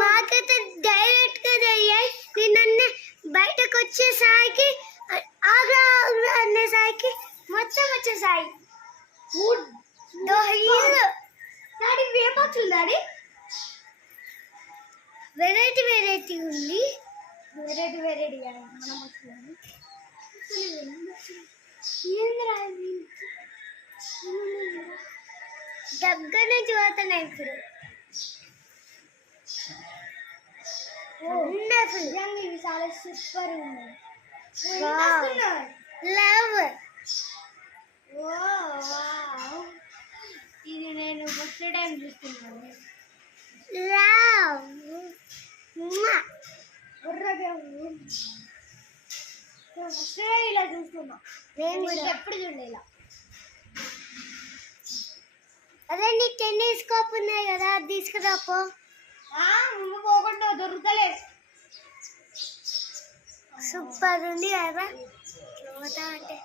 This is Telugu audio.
మాకైతే డైరెక్ట్ గా తెలియాలి. నిన్న బయటకు వచ్చేసారికి ఆగ్రా ఆగ్రా అనేసారికి మొత్తం వచ్చేసాయి. డాడీ వేపాకులు డాడీ వెరైటీ వెరైటీ ఉంది. వెరైటీ వెరైటీ మనం వస్తుంది దగ్గర నుంచి పోతున్నాయి ఇప్పుడు. ఇవి చాలా సూపర్ ఉన్నాయి. లవ్ ఇది నేను ఫస్ట్ టైం చూస్తున్నాను. లవ్ ఫస్ట్ ఇలా చూస్తున్నా. నేను కూడా ఎప్పుడు చూడలే ఇలా. అదే నీ టెన్నిస్ కప్ ఉన్నాయి కదా, అది తీసుకురాపో. పోకుండా దొరుకుతలే. సూపర్ ఉంది కదా అంటే